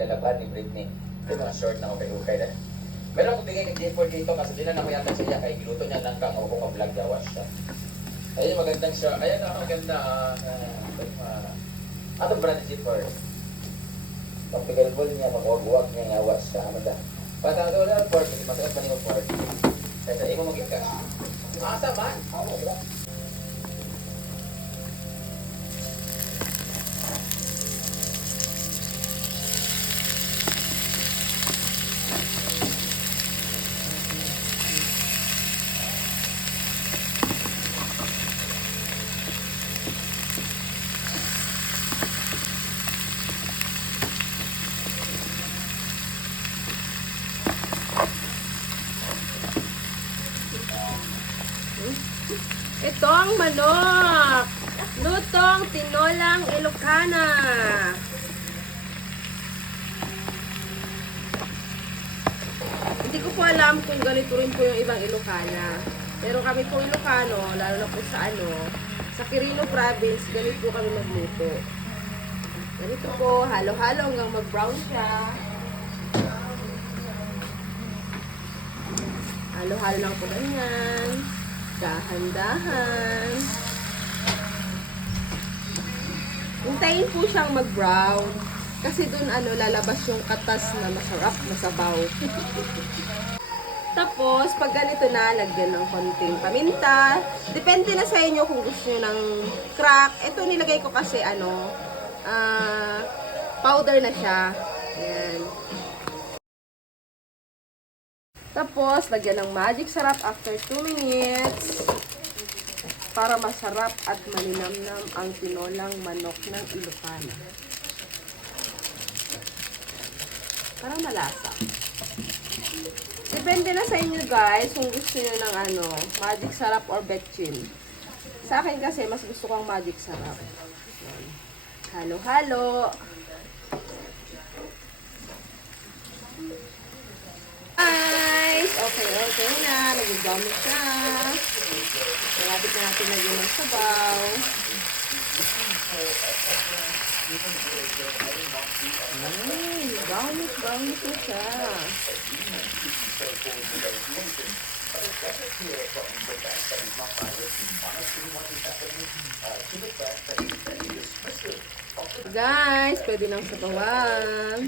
Lalaban ni Britney. Ito mga short na okay na. Meron akong bigay kay J4 dito kasi di na nakuyatan siya kay giluto niya lang kang ako mag-vlog gawas siya. Ayun magandang siya. Ayan ang maganda. Atong brand ni J4. Pag pigalbol niya, mag-uwag niya gawas siya. Ano da? Patang ito lang pork. Masakit pa niyo pork. Kaya ikaw mag-ikas. Asa man? Oo, diba? Ito ang manok. Lutong tinolang Ilocana. Hindi ko po alam kung ganito rin po yung ibang Ilocana. Pero kami po Ilocano, lalo na po sa sa Quirino Province, ganito po kami magluto. Ganito po, halo-halo hanggang mag-brown siya. Halo-halo lang po ganyan. Dahan-dahan. Hintayin po siyang mag-brown. Kasi dun lalabas yung katas na masarap na sabaw. Tapos, pag ganito na, lagyan ng konting paminta. Depende na sa inyo kung gusto nyo ng crack. Ito nilagay ko kasi powder na siya. Ayan. Tapos, lagyan ng magic sarap after 2 minutes para masarap at malinamnam ang tinolang manok ng Ilocana. Para malasa. Depende na sa inyo guys kung gusto nyo ng magic sarap or betchin. Sa akin kasi, mas gusto ko ang magic sarap. Halo-halo. Okay na. Nag-brown na siya. Malapit na natin lagyan ng sabaw. Brown na siya. Guys, pwede nang sabawan.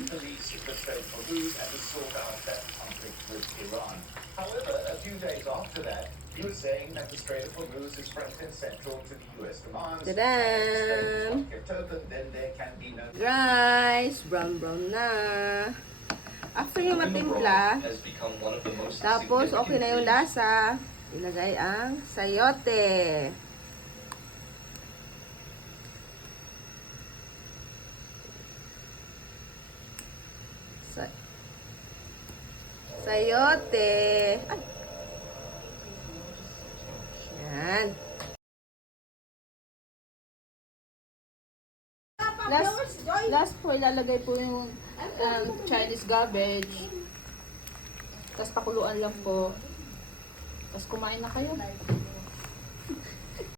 However, a few days after that, he was saying that the Strait of Hormuz is front and central to the U.S. demands. Tadaan! Then there can be no... Guys, brown na. After yung matimpla, tapos okay na yung lasa, ilagay ang sayote. Sayote. Ay. Yan. Last po, ilalagay po yung Chinese garbage. Tapos pakuluan lang po. Tapos kumain na kayo.